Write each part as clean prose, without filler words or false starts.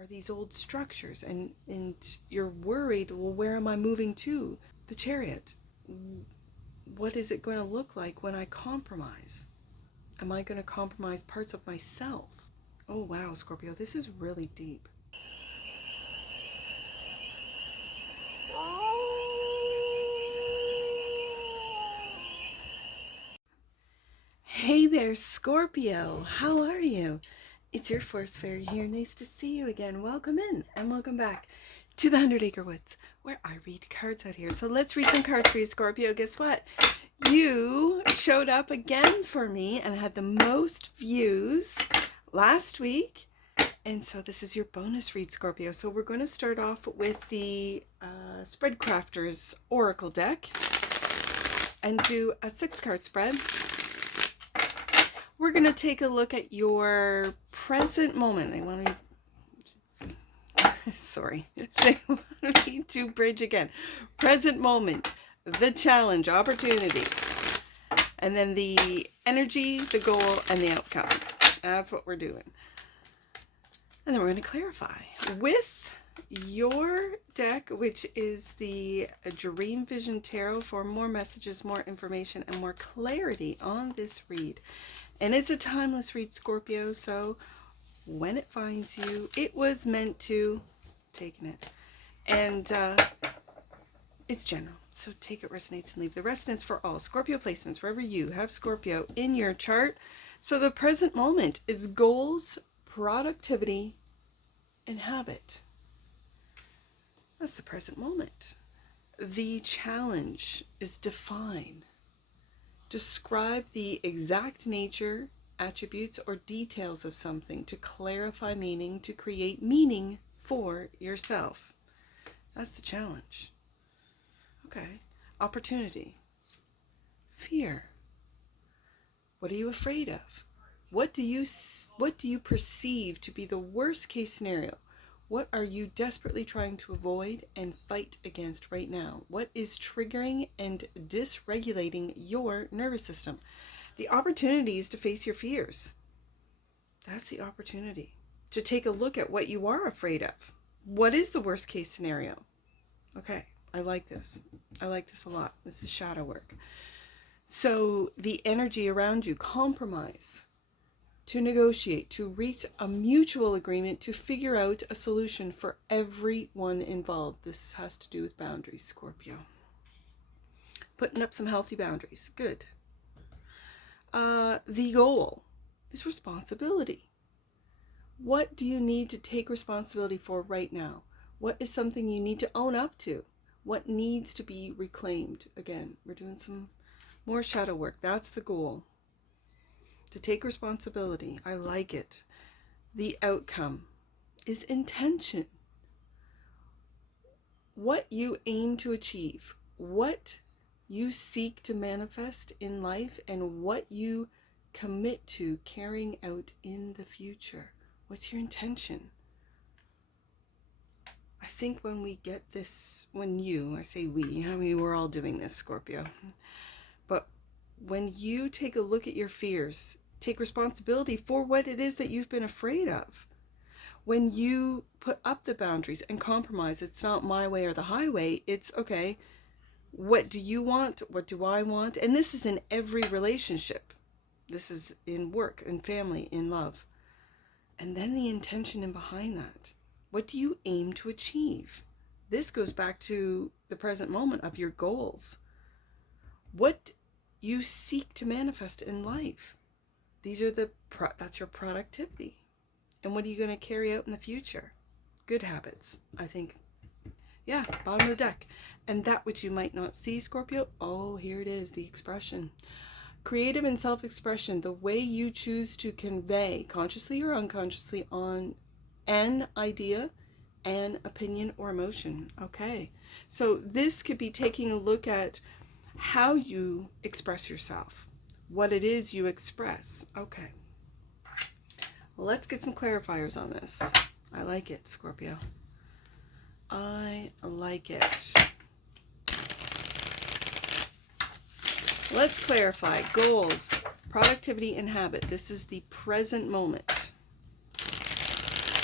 are these old structures, and you're worried, well, where am I moving to? The Chariot. What is it going to look like when I compromise? Am I going to compromise parts of myself? Oh wow, Scorpio, this is really deep. Hey there, Scorpio. How are you? It's your Force Fairy here. Nice to see you again. Welcome in and welcome back to the 100 Acre Woods, where I read cards out here. So let's read some cards for you, Scorpio. Guess what? You showed up again for me and had the most views last week. And so this is your bonus read, Scorpio. So we're going to start off with the Spread Crafters Oracle deck and do a 6-card spread. We're going to take a look at your present moment. They want me to bridge again. Present moment, the challenge, opportunity, and then the energy, the goal, and the outcome. That's what we're doing. And then we're going to clarify with your deck, which is the Dream Vision Tarot, for more messages, more information, and more clarity on this read. And it's a timeless read, Scorpio, so when it finds you, it was meant to. Taking it. And it's general, so take it, resonates, and leave the resonance for all. Scorpio placements, wherever you have Scorpio in your chart. So the present moment is goals, productivity, and habit. That's the present moment. The challenge is define. Describe the exact nature, attributes, or details of something to clarify meaning, to create meaning for yourself. That's the challenge. Okay. Opportunity. Fear. What are you afraid of? What do you perceive to be the worst case scenario? What are you desperately trying to avoid and fight against right now? What is triggering and dysregulating your nervous system? The opportunity is to face your fears. That's the opportunity. To take a look at what you are afraid of. What is the worst case scenario? Okay, I like this. I like this a lot. This is shadow work. So the energy around you, compromise, to negotiate, to reach a mutual agreement, to figure out a solution for everyone involved. This has to do with boundaries, Scorpio. Putting up some healthy boundaries. Good. The goal is responsibility. What do you need to take responsibility for right now? What is something you need to own up to? What needs to be reclaimed? Again, we're doing some more shadow work. That's the goal. To take responsibility. I like it. The outcome is intention. What you aim to achieve. What you seek to manifest in life, and what you commit to carrying out in the future. What's your intention? I think when we get this, I say we, I mean, we're all doing this, Scorpio. But when you take a look at your fears, take responsibility for what it is that you've been afraid of. When you put up the boundaries and compromise, it's not my way or the highway. It's, okay, what do you want? What do I want? And this is in every relationship. This is in work, in family, in love. And then the intention in behind that. What do you aim to achieve? This goes back to the present moment of your goals. What you seek to manifest in life. These are that's your productivity. And what are you going to carry out in the future? Good habits, I think. Yeah, bottom of the deck. And that which you might not see, Scorpio, oh, here it is, the expression. Creative and self-expression, the way you choose to convey, consciously or unconsciously, on an idea, an opinion, or emotion. Okay, so this could be taking a look at how you express yourself, what it is you express. Okay, well, let's get some clarifiers on this. I like it, Scorpio. I like it. Let's clarify goals, productivity, and habit. This is the present moment.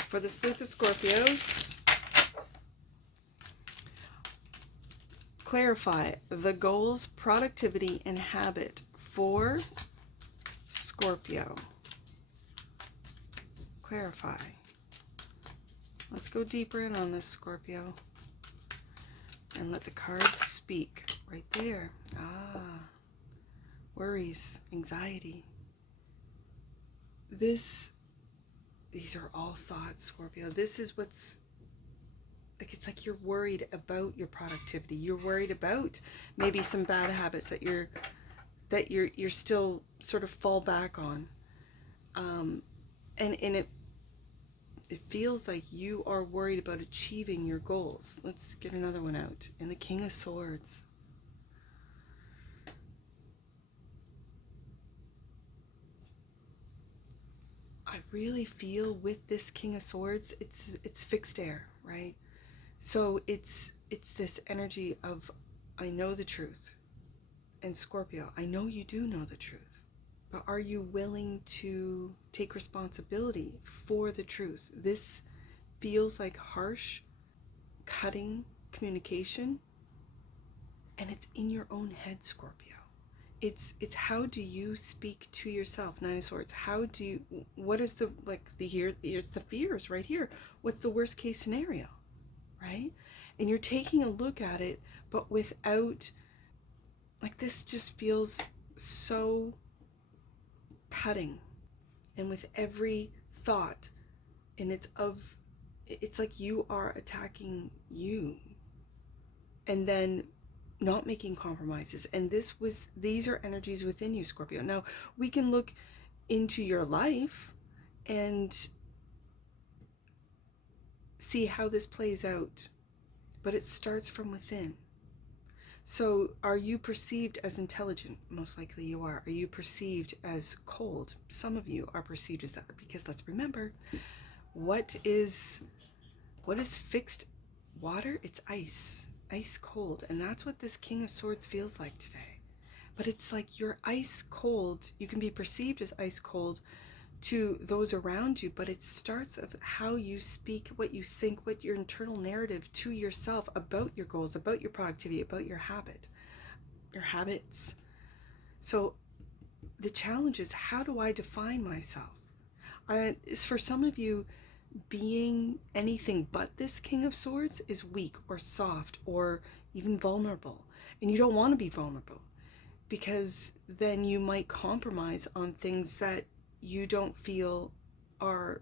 For the sleuth of Scorpios, clarify the goals, productivity, and habit for Scorpio. Clarify. Let's go deeper in on this, Scorpio. And let the cards speak. Right there. Worries, anxiety. These are all thoughts, Scorpio. This is what's like, it's like you're worried about your productivity. You're worried about maybe some bad habits that you're still sort of fall back on. And it feels like you are worried about achieving your goals. Let's get another one out. And the King of Swords. I really feel with this King of Swords, it's fixed air, right? So it's this energy of, I know the truth. And Scorpio, I know you do know the truth. But are you willing to take responsibility for the truth? This feels like harsh, cutting communication. And it's in your own head, Scorpio. It's how do you speak to yourself? Nine of Swords. What is the, here's the fears right here. What's the worst case scenario, right? And you're taking a look at it, but without, like, this just feels so cutting. And with every thought, and it's like you are attacking you. And then not making compromises. And these are energies within you, Scorpio. Now, we can look into your life and see how this plays out, but it starts from within. So are you perceived as intelligent? Most likely you are. Are you perceived as cold? Some of you are perceived as that, because let's remember, what is fixed water? It's ice cold. And that's what this King of Swords feels like today. But it's like you're ice cold. You can be perceived as ice cold to those around you, but it starts of how you speak, what you think, what your internal narrative to yourself about your goals, about your productivity, about your habits. So the challenge is, how do I define myself? Is for some of you, being anything but this King of Swords is weak or soft or even vulnerable. And you don't want to be vulnerable, because then you might compromise on things that you don't feel are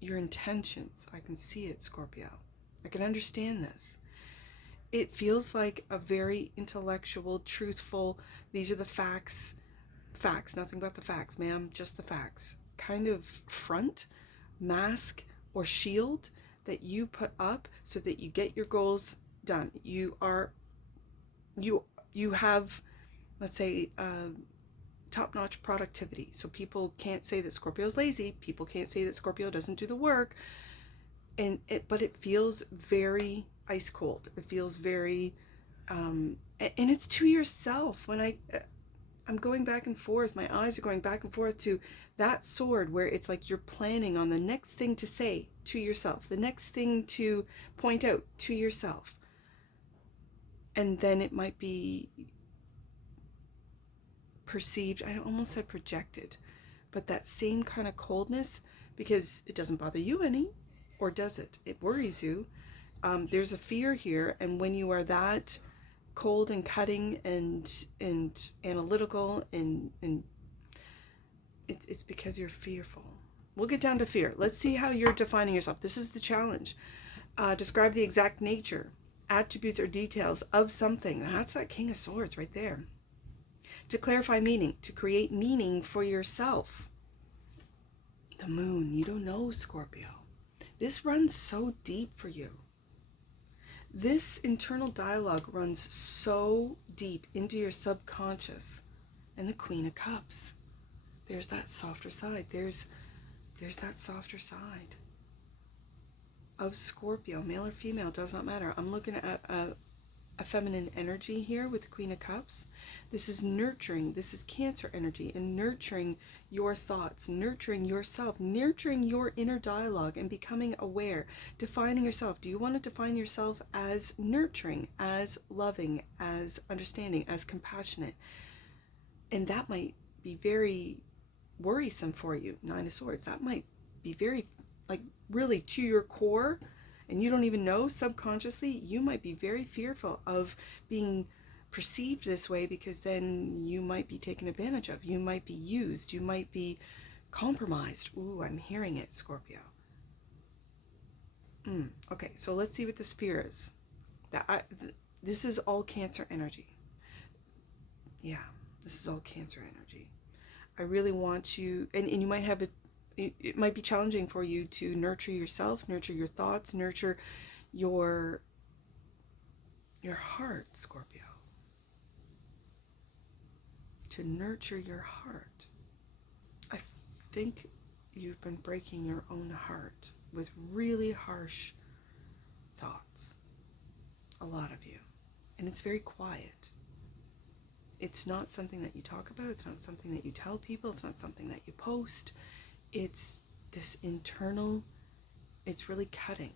your intentions. I can see it, Scorpio. I can understand this. It feels like a very intellectual, truthful, these are the facts, nothing but the facts, ma'am, just the facts, kind of front, mask, or shield that you put up so that you get your goals done. You have, let's say, top-notch productivity. So people can't say that Scorpio's lazy. People can't say that Scorpio doesn't do the work. But it feels very ice cold. It feels very, and it's to yourself. When I'm going back and forth, my eyes are going back and forth to that sword, where it's like you're planning on the next thing to say to yourself, the next thing to point out to yourself. And then it might be perceived, I almost said projected, but that same kind of coldness, because it doesn't bother you any, or does it? It worries you. There's a fear here, and when you are that cold and cutting and analytical, and it's because you're fearful. We'll get down to fear. Let's see how you're defining yourself. This is the challenge. Describe the exact nature, attributes, or details of something. That's that King of Swords right there. To clarify meaning, to create meaning for yourself. The Moon, you don't know, Scorpio. This runs so deep for you. This internal dialogue runs so deep into your subconscious. And the Queen of Cups. There's that softer side. There's that softer side of Scorpio, male or female, does not matter. I'm looking at a feminine energy here with the Queen of Cups. This is nurturing. This is Cancer energy, and nurturing your thoughts, nurturing yourself, nurturing your inner dialogue, and becoming aware, defining yourself. Do you want to define yourself as nurturing, as loving, as understanding, as compassionate? And that might be very worrisome for you, Nine of Swords. That might be very, like, really to your core, and you don't even know, subconsciously, you might be very fearful of being perceived this way, because then you might be taken advantage of. You might be used. You might be compromised. Ooh, I'm hearing it, Scorpio. Okay, so let's see what the spear is. This is all Cancer energy. Yeah, this is all Cancer energy. I really want you, and you might have it might be challenging for you to nurture yourself, nurture your thoughts, nurture your heart, Scorpio. To nurture your heart. I think you've been breaking your own heart with really harsh thoughts. A lot of you. And it's very quiet. It's not something that you talk about. It's not something that you tell people. It's not something that you post. It's this internal, it's really cutting.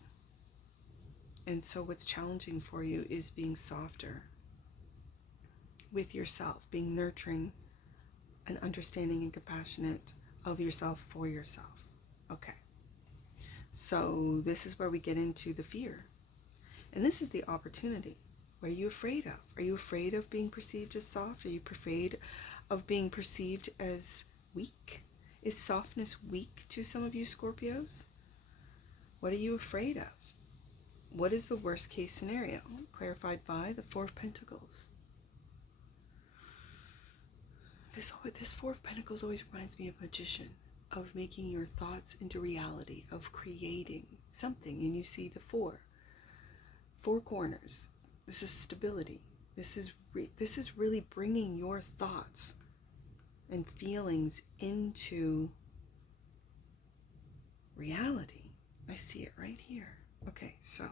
And so what's challenging for you is being softer with yourself, being nurturing and understanding and compassionate of yourself for yourself. Okay. So this is where we get into the fear. And this is the opportunity. What are you afraid of? Are you afraid of being perceived as soft? Are you afraid of being perceived as weak? Is softness weak to some of you Scorpios? What are you afraid of? What is the worst case scenario? Clarified by the Four of Pentacles. This Four of Pentacles always reminds me of magician, of making your thoughts into reality, of creating something. And you see the four corners. This is stability. This is really bringing your thoughts and feelings into reality. I see it right here. Okay, so,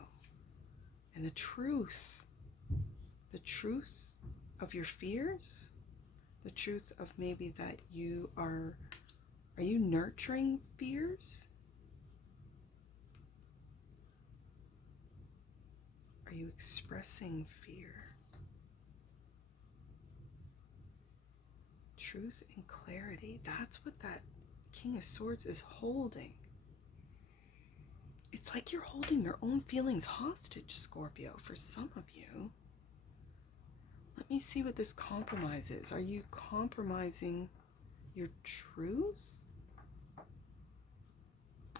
and the truth of your fears, the truth of maybe that you are you nurturing fears? Are you expressing fear? Truth and clarity. That's what that King of Swords is holding. It's like you're holding your own feelings hostage, Scorpio, for some of you. Let me see what this compromise is. Are you compromising your truth?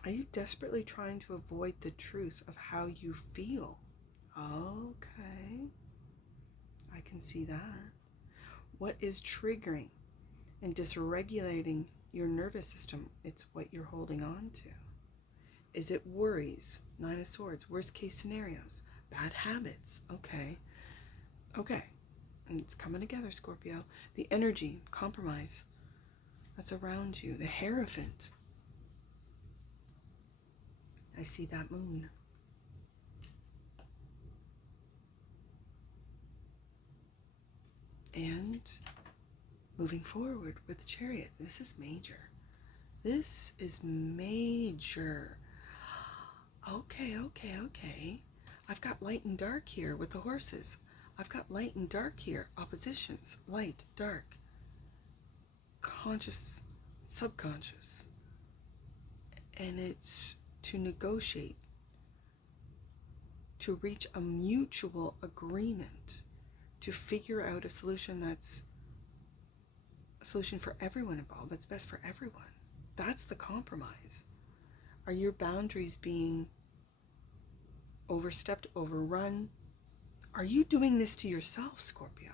Are you desperately trying to avoid the truth of how you feel? Okay. I can see that. What is triggering and dysregulating your nervous system? It's what you're holding on to. Is it worries? Nine of Swords. Worst case scenarios. Bad habits. Okay. And it's coming together, Scorpio. The energy, compromise, that's around you. The Hierophant. I see that moon. And moving forward with the Chariot. This is major. This is major. Okay. I've got light and dark here with the horses. I've got light and dark here. Oppositions. Light, dark. Conscious, subconscious. And it's to negotiate, to reach a mutual agreement, to figure out a solution that's a solution for everyone involved, that's best for everyone. That's the compromise. Are your boundaries being overstepped, overrun? Are you doing this to yourself, Scorpio?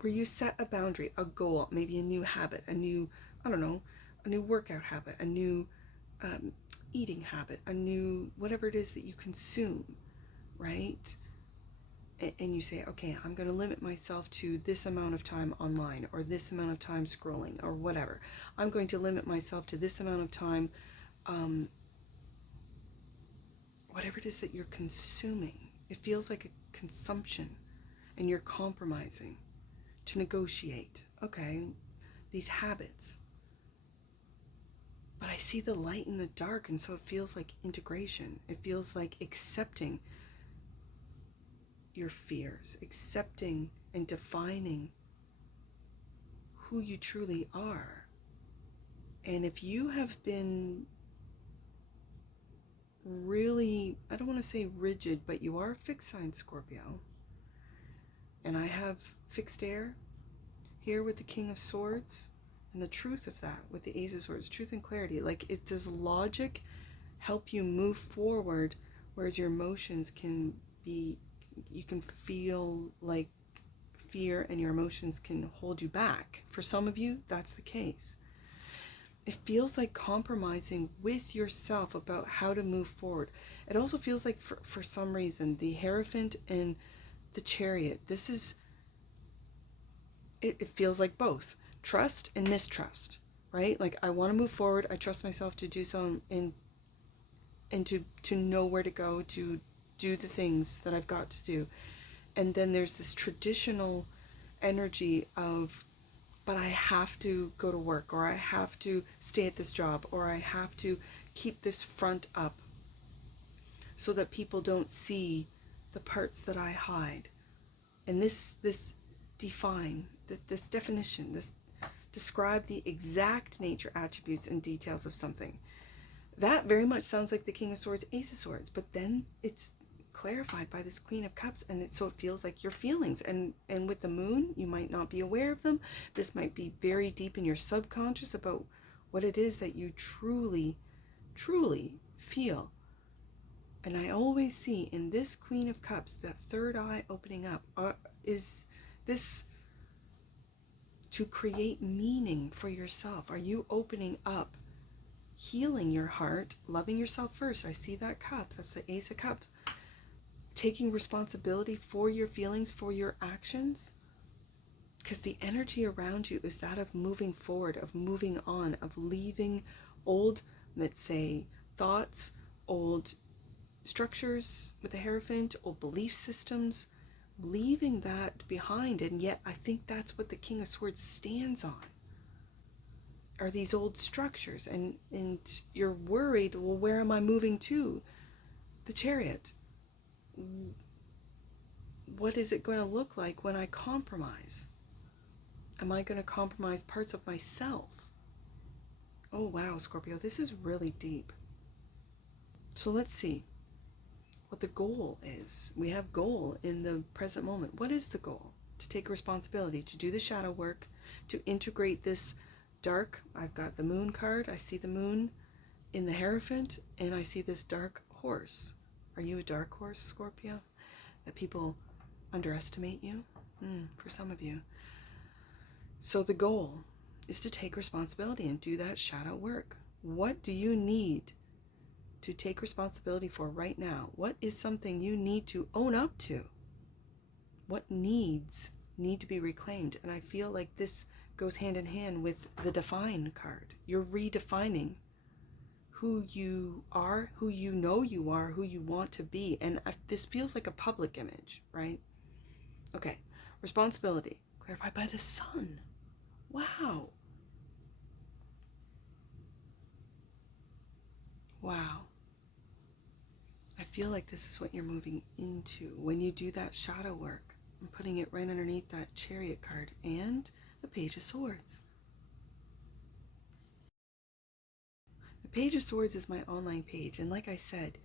Where you set a boundary, a goal, maybe a new habit, a new workout habit, a new eating habit, a new whatever it is that you consume, right? And you say, okay, I'm going to limit myself to this amount of time online, or this amount of time scrolling, or whatever. I'm going to limit myself to this amount of time, whatever it is that you're consuming. It feels like a consumption, and you're compromising to negotiate. Okay, these habits. But I see the light in the dark, and so it feels like integration. It feels like accepting your fears, accepting and defining who you truly are. And if you have been really, I don't want to say rigid, but you are a fixed sign, Scorpio. And I have fixed air here with the King of Swords, and the truth of that with the Ace of Swords, truth and clarity. Like, it does logic help you move forward, whereas your emotions can be, you can feel like fear and your emotions can hold you back. For some of you, that's the case. It feels like compromising with yourself about how to move forward. It also feels like for some reason, the Hierophant and the Chariot, this is, it feels like both trust and mistrust, right? Like, I want to move forward. I trust myself to do so, and to know where to go, to do the things that I've got to do. And then there's this traditional energy of, but I have to go to work, or I have to stay at this job, or I have to keep this front up so that people don't see the parts that I hide. And this definition, this describe the exact nature, attributes, and details of something. That very much sounds like the King of Swords, Ace of Swords, but then it's clarified by this Queen of Cups, and so it feels like your feelings. And with the Moon, you might not be aware of them. This might be very deep in your subconscious about what it is that you truly, truly feel. And I always see in this Queen of Cups, that third eye opening up, is this to create meaning for yourself. Are you opening up, healing your heart, loving yourself first? I see that cup. That's the Ace of Cups. Taking responsibility for your feelings, for your actions. Because the energy around you is that of moving forward, of moving on, of leaving old, let's say, thoughts, old structures with the Hierophant, old belief systems, leaving that behind. And yet I think that's what the King of Swords stands on, are these old structures. And you're worried, well, where am I moving to? The Chariot. What is it going to look like when I compromise? Am I going to compromise parts of myself? Oh wow, Scorpio, this is really deep. So let's see what the goal is. We have goal in the present moment. What is the goal? To take responsibility, to do the shadow work, to integrate this dark. I've got the Moon card. I see the Moon in the Hierophant, and I see this dark horse. Are you a dark horse, Scorpio? That people underestimate you? For some of you. So the goal is to take responsibility and do that shadow work. What do you need to take responsibility for right now? What is something you need to own up to? What needs need to be reclaimed? And I feel like this goes hand in hand with the Define card. You're redefining who you are, who you know you are, who you want to be. And this feels like a public image, right? Okay, responsibility, clarified by the Sun. Wow. Wow. I feel like this is what you're moving into when you do that shadow work. I'm putting it right underneath that Chariot card and the Page of Swords. The Page of Swords is my online page, and like I said,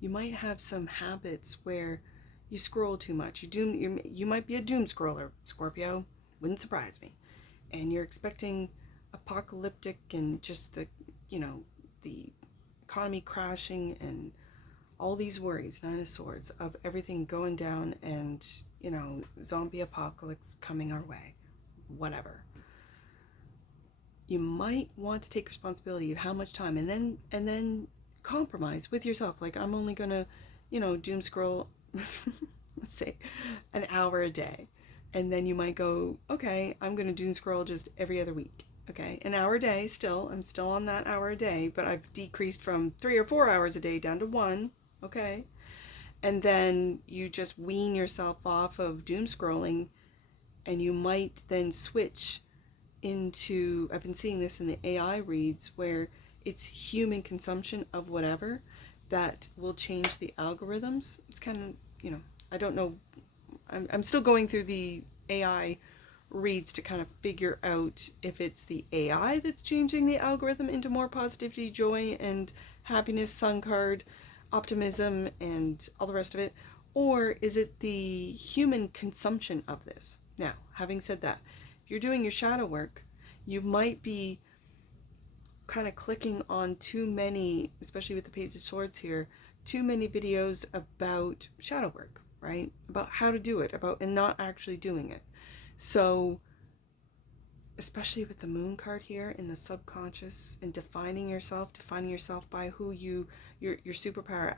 you might have some habits where you scroll too much. You might be a doom scroller, Scorpio. Wouldn't surprise me. And you're expecting apocalyptic and just the economy crashing and all these worries, Nine of Swords, of everything going down and, zombie apocalypse coming our way, whatever. You might want to take responsibility of how much time, and then compromise with yourself. Like, I'm only gonna, doom scroll, let's say, an hour a day. And then you might go, okay, I'm gonna doom scroll just every other week. Okay, an hour a day still. I'm still on that hour a day, but I've decreased from 3 or 4 hours a day down to 1. Okay. And then you just wean yourself off of doom scrolling, and you might then switch into, I've been seeing this in the AI reads, where it's human consumption of whatever that will change the algorithms. It's kind of, I don't know. I'm still going through the AI reads to kind of figure out if it's the AI that's changing the algorithm into more positivity, joy, and happiness, sun card, optimism, and all the rest of it, or is it the human consumption of this? Now, having said that, if you're doing your shadow work, you might be kind of clicking on too many, especially with the Page of Swords here, too many videos about shadow work, right? About how to do it, and not actually doing it. So, especially with the moon card here in the subconscious, and defining yourself by who your superpower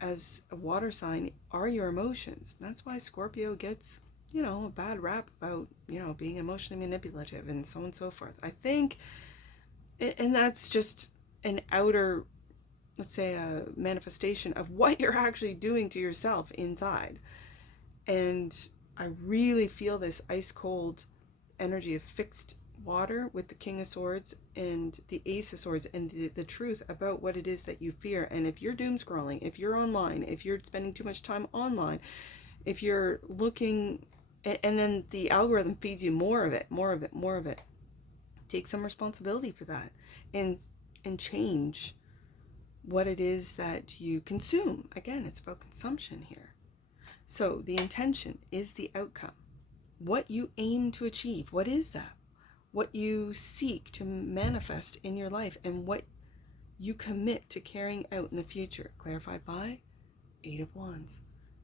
as a water sign are your emotions. That's why Scorpio gets, a bad rap about, being emotionally manipulative and so on and so forth. I think, and that's just an outer, let's say, a manifestation of what you're actually doing to yourself inside. And I really feel this ice cold energy of fixed water with the King of Swords and the Ace of Swords, and the truth about what it is that you fear. And if you're doom scrolling, if you're online, if you're spending too much time online, if you're looking, and then the algorithm feeds you more of it, take some responsibility for that, and change what it is that you consume. Again, it's about consumption here. So the intention is the outcome. What you aim to achieve, what is that? What you seek to manifest in your life, and what you commit to carrying out in the future. Clarified by Eight of Wands.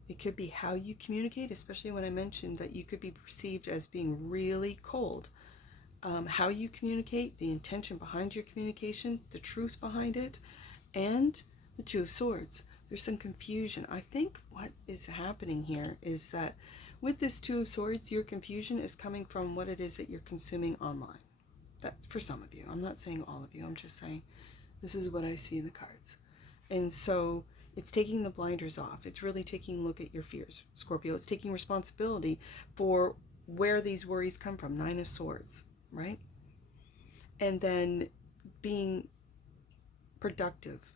It could be how you communicate, especially when I mentioned that you could be perceived as being really cold. How you communicate, the intention behind your communication, the truth behind it, and the Two of Swords. There's some confusion. I think what is happening here is that with this Two of Swords, your confusion is coming from what it is that you're consuming online. That's for some of you. I'm not saying all of you. I'm just saying this is what I see in the cards. And so it's taking the blinders off. It's really taking a look at your fears, Scorpio. It's taking responsibility for where these worries come from. Nine of Swords, right? And then being productive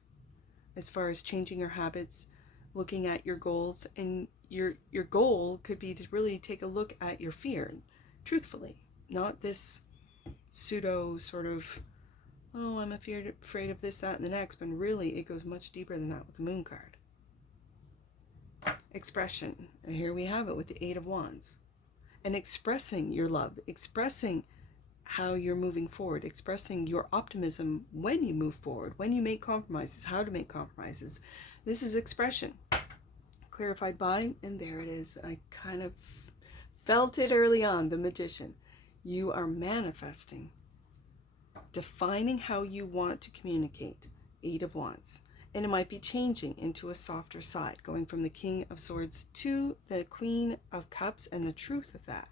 as far as changing your habits, looking at your goals, and your goal could be to really take a look at your fear, truthfully, not this pseudo sort of, oh, I'm afraid of this, that, and the next, but really it goes much deeper than that with the moon card. Expression, and here we have it with the Eight of Wands, and expressing your love, expressing how you're moving forward, expressing your optimism when you move forward, when you make compromises, how to make compromises. This is expression. Clarified by, and there it is. I kind of felt it early on, the Magician. You are manifesting, defining how you want to communicate. Eight of Wands. And it might be changing into a softer side, going from the King of Swords to the Queen of Cups, and the truth of that,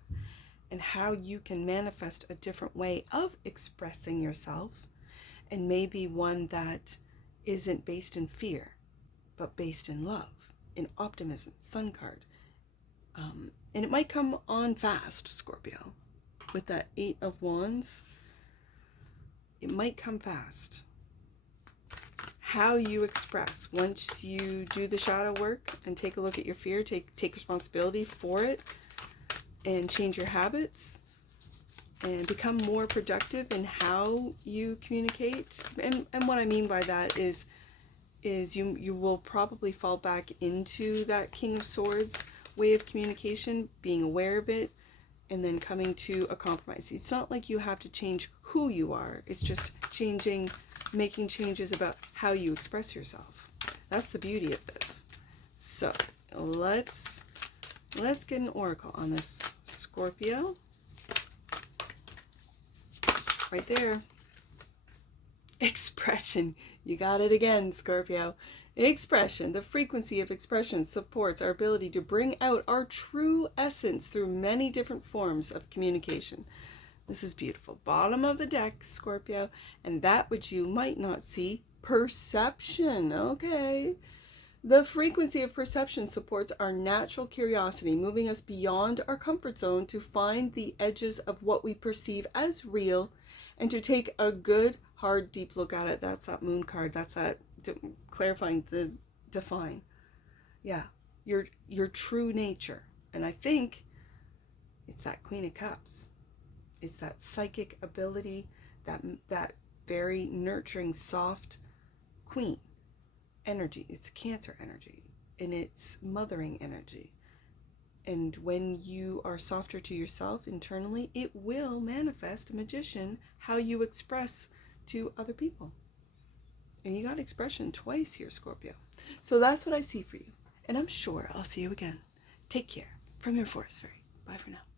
and how you can manifest a different way of expressing yourself, and maybe one that isn't based in fear, but based in love, in optimism. Sun card. And it might come on fast, Scorpio. With that Eight of Wands, it might come fast. How you express, once you do the shadow work and take a look at your fear, take responsibility for it, and change your habits, and become more productive in how you communicate. And what I mean by that is you will probably fall back into that King of Swords way of communication, being aware of it, and then coming to a compromise. It's not like you have to change who you are. It's just making changes about how you express yourself. That's the beauty of this. So let's get an oracle on this, Scorpio. Right there. Expression. You got it again, Scorpio. Expression. The frequency of expression supports our ability to bring out our true essence through many different forms of communication. This is beautiful. Bottom of the deck, Scorpio. And that which you might not see, perception. Okay. The frequency of perception supports our natural curiosity, moving us beyond our comfort zone to find the edges of what we perceive as real and to take a good, hard, deep look at it. That's that moon card. That's that clarifying the define. Yeah, your true nature. And I think it's that Queen of Cups. It's that psychic ability, that very nurturing, soft queen energy. It's Cancer energy, and it's mothering energy. And when you are softer to yourself internally, it will manifest a magician how you express to other people. And you got expression twice here, Scorpio. So that's what I see for you. And I'm sure I'll see you again. Take care. From your Forest Fairy. Bye for now.